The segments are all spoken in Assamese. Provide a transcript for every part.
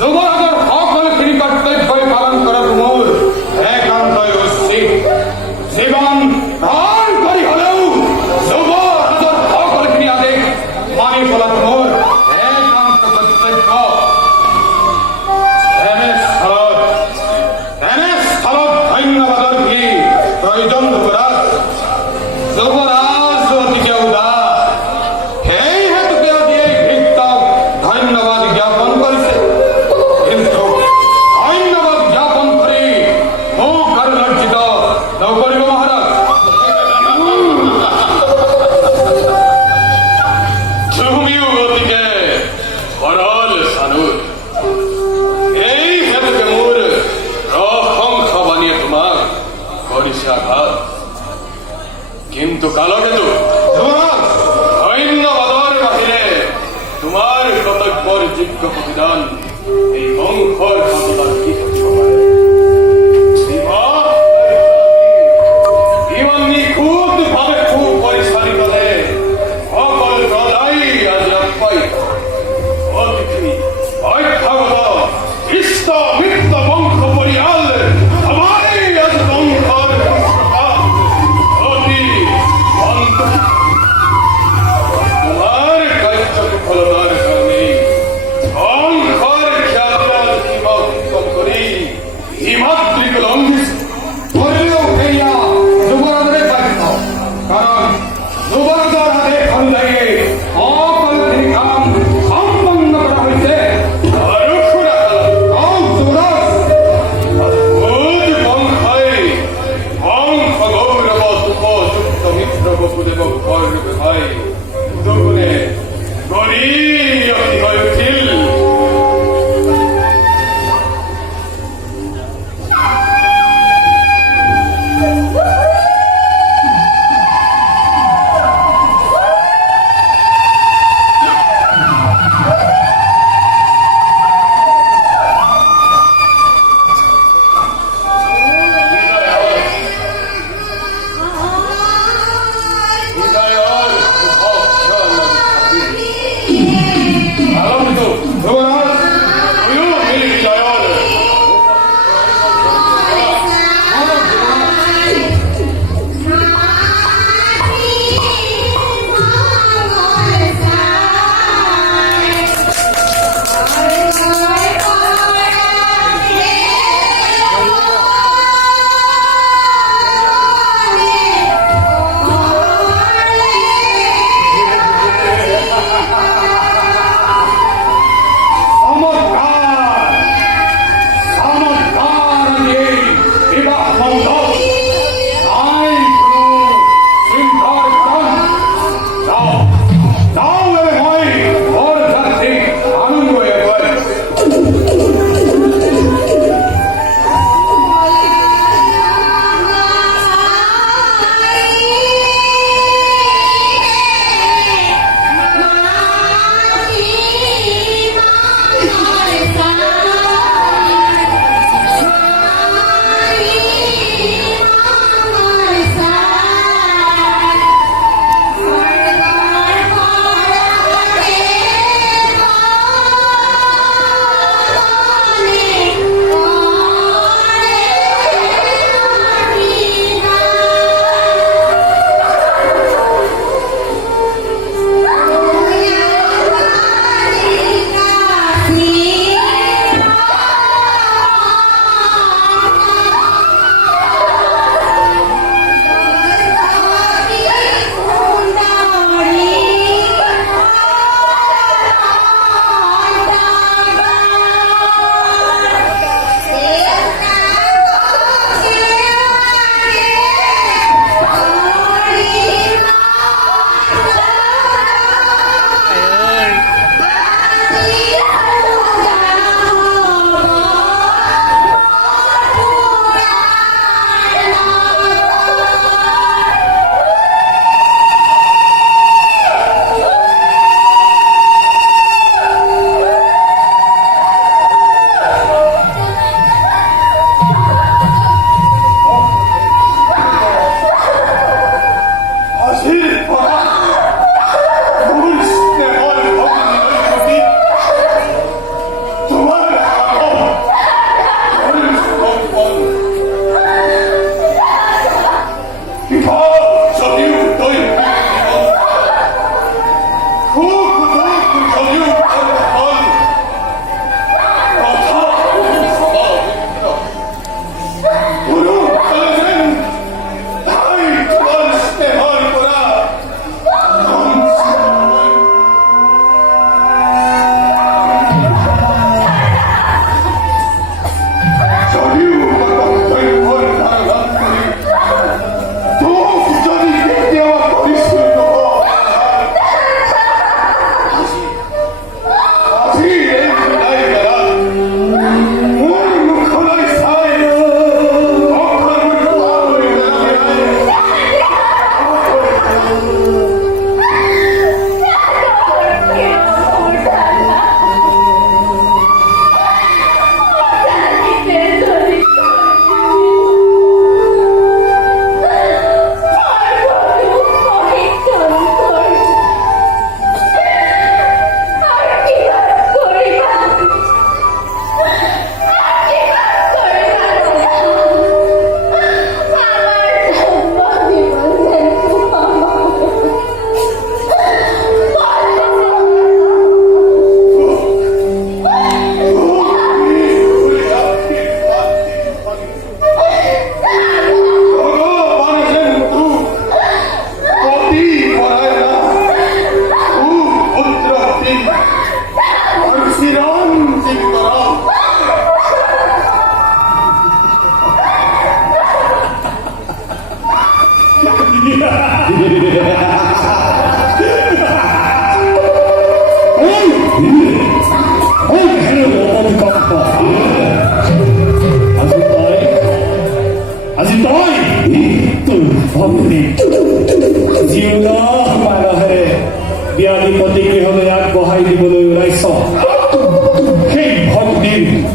যুৱৰাজৰ সকলোখিনি কৰ্তব্যই পালন কৰাটো মোৰ একান্তই উচিত। জীৱন ধাৰ কৰি হলেও যুৱৰাজৰ সকলোখিনি আদেশ মানি চলাটো মোৰ একান্ত কৰ্তব্য। এনে স্থলত ধন্যবাদৰ কি প্ৰয়োজন? যুৱৰাজ যুৱৰাজ অতিকে উদাৰ, সেই হেতুকে আজি এই ভৃত্যক ধন্যবাদ জ্ঞাপন কৰিছে। কিন্তু ধন্যবাদ জ্ঞাপন কৰি মোক আৰু লজ্জিত নকৰিব মহাৰাজ। তুমিও গতিকে সৰল চানুৰ, এই হেতুকে মোৰ প্ৰশংসা বাণীয়ে তোমাক কৰিছে আঘাত। কিন্তু কালকেতু ধন্যবাদৰ বাহিৰে তোমাৰ কৰ্তব্যৰ যোগ্য প্ৰতিদান এই বংশৰ প্ৰতিদান কি থাকিব পাৰে? ইমান নিখুঁতভাৱে সুপৰিচালিত যে সকলো ৰজাই আজি আপ্যায়িত। অতিথি অভ্যাগত ইষ্ট মিত্ৰ বংশ পৰিয়াল আমাৰেই আজি বংশৰ অতি তোমাৰ কাৰ্যকুশলতাৰ কাৰণে বংশৰ খ্যাতনাৰ সীমা অতিক্ৰম কৰি সীমাদ্ৰিক লংঘিছে। কৰিলেও সেয়া যুৱৰাজৰে বাধ্য, কাৰণ যুৱৰাজৰ আদেশ অনুযায়ী সকলোখিনি কাম সম্পন্ন কৰা হৈছে। আৰু সুৰা যুৱৰাজ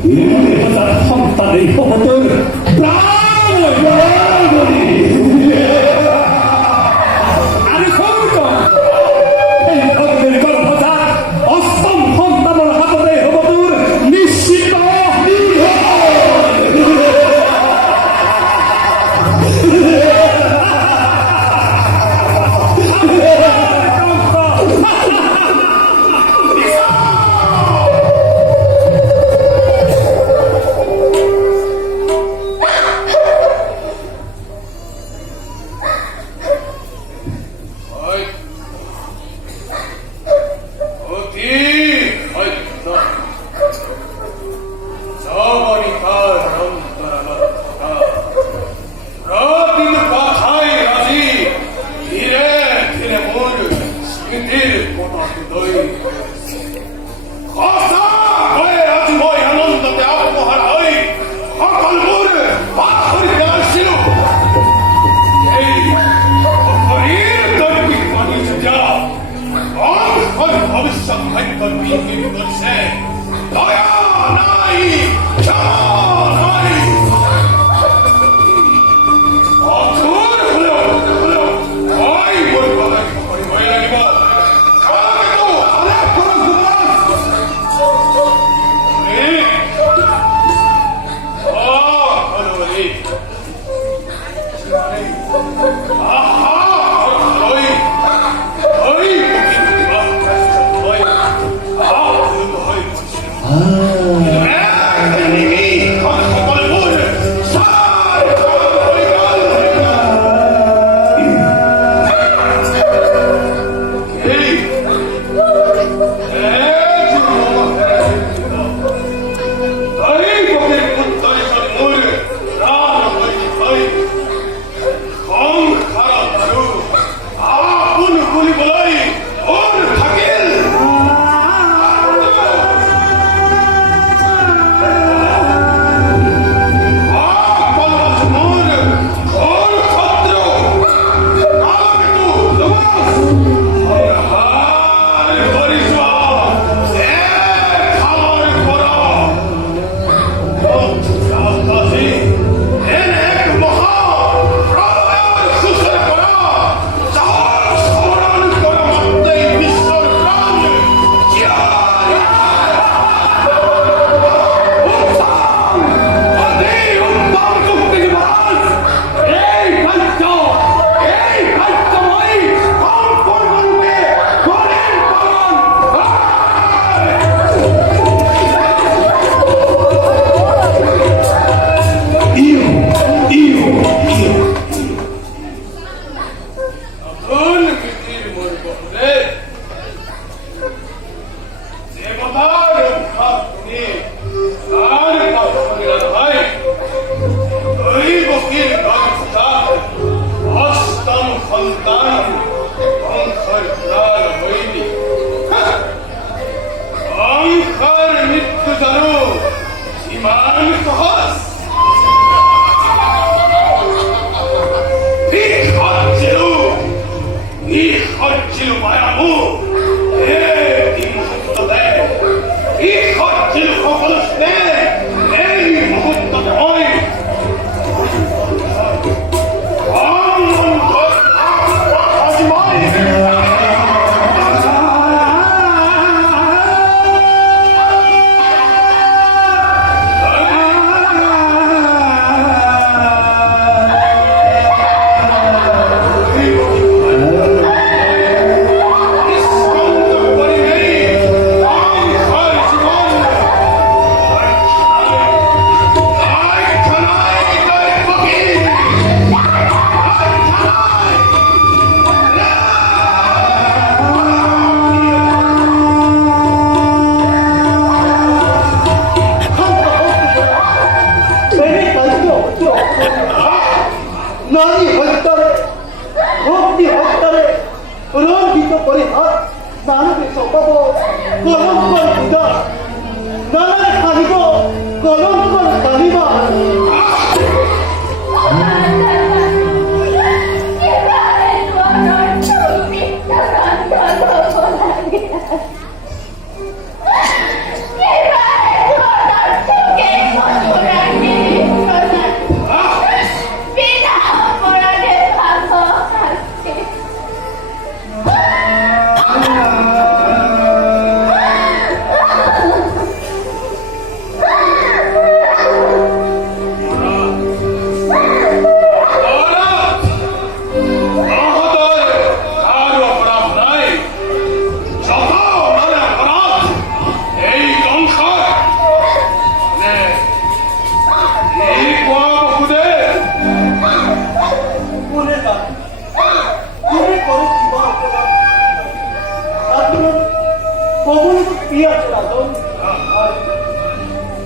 সন্তানেই শপথৰ প্ৰাণ কৰি আৰু এই ভগ্নীৰ গৰ্ভজাত অষ্টম সন্তানৰ হাততে হ'ব তোৰ নিশ্চিত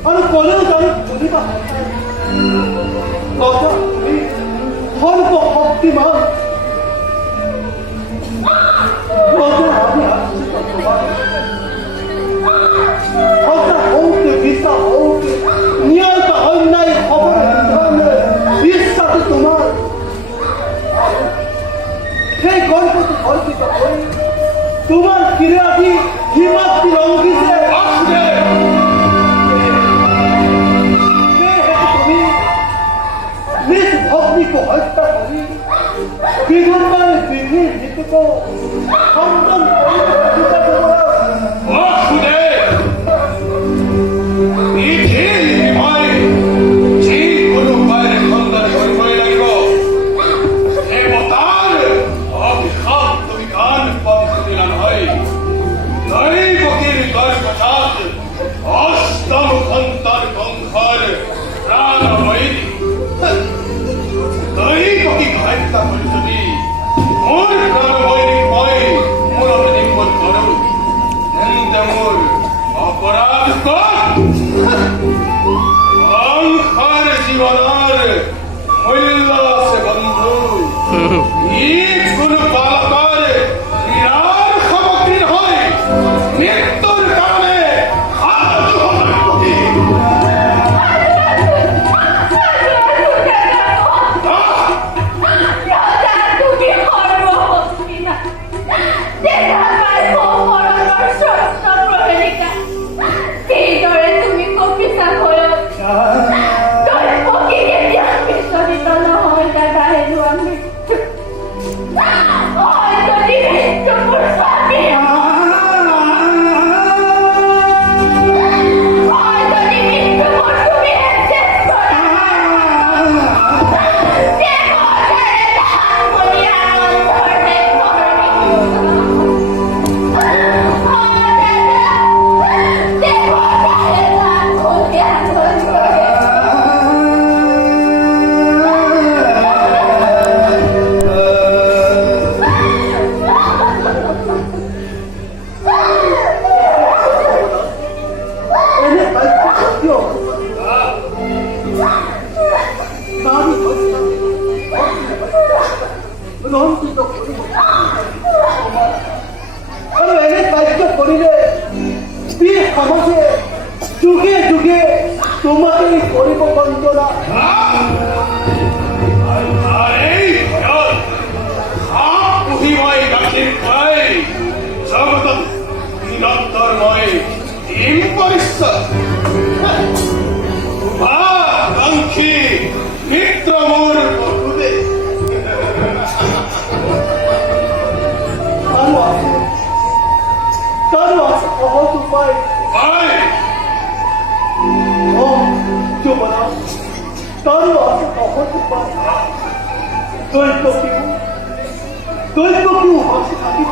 আৰু ক'লেও জানো বুজিবা কথা তুমি সৰ্বশক্তিমান আমি আসছি তোমার কথা হৌকে দিশা হৌকে নিয়ত অন্যায় খবর বিশ্বাসে তোমার সেই গল্পটি কল্পিত করে তোমার ক্রিয়াটি হিমাত্তি লঙ্ঘিছে তুমি নিজ ভগ্নিকে হত্যা করি বিধবার বিধি নীতিক খণ্ডন যুগে যুগে তোমাকে করিব বন্দনা মিত্র মোর কারো আছে সহজ উপায় কারো আছে সহজ উপায় দৈত্য কেউ হাসি থাকিব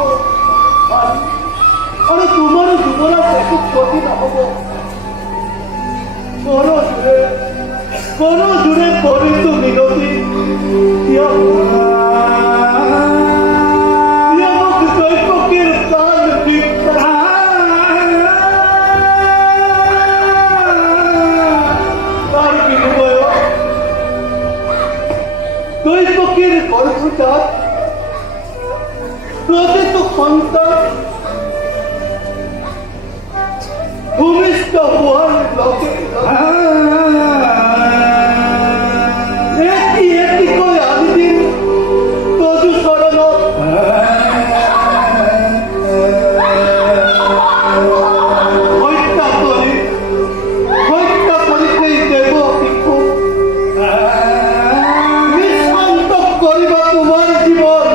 আৰু তোমাৰো জীৱনত একো ক্ষতি নহব কোনো জোৰে কৰিছো মিনতি দৈত্যকীৰ প্ৰাণ তাৰ বিনিময়ত দৈত্যকীৰ গৰ্ভজাত প্ৰতিটো সন্তান ভূমিষ্ঠ হোৱাৰ লগে এটিকৈ আদিদিন তজু চৰণত হত্যা কৰি সেই দেৱ শিশুক নিঃসন্তক কৰিব তোমাৰ জীৱন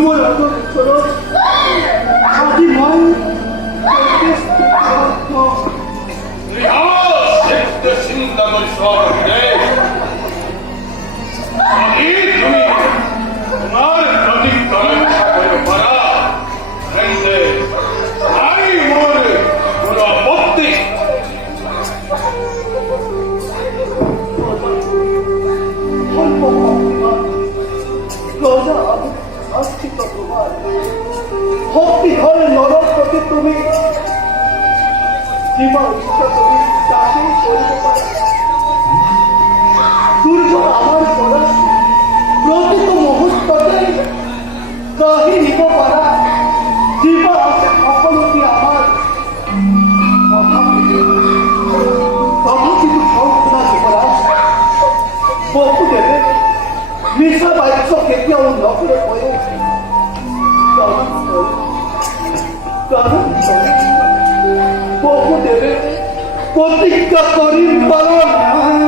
যুৱৰাজৰ ওচৰত আজি মই চিন্তা কৰিছ যদি তুমি তোমাৰ প্ৰতিজ্ঞা ৰক্ষা কৰিব পাৰা তেন্তে নাই মোৰ কোনো আপত্তি। ৰজা আস্থিত তোমাৰ শক্তিধৰ নৰৰ প্ৰতি তুমি যিমান ইচ্ছা তুমি তাকেই কৰিব পাৰা। দুৰ্গৰ আমাৰ পৰা প্ৰতিটো মুহূৰ্ততে কাঢ়ি নিব পাৰা যিমান আছে সকলোকে আমাৰ তথাপিতো সংস্থা যুৱৰাজ বহুদেৱে মিছা বাক্য কেতিয়াও নকৰে কয় বহুদেৱে প্ৰতিজ্ঞা কৰি পালন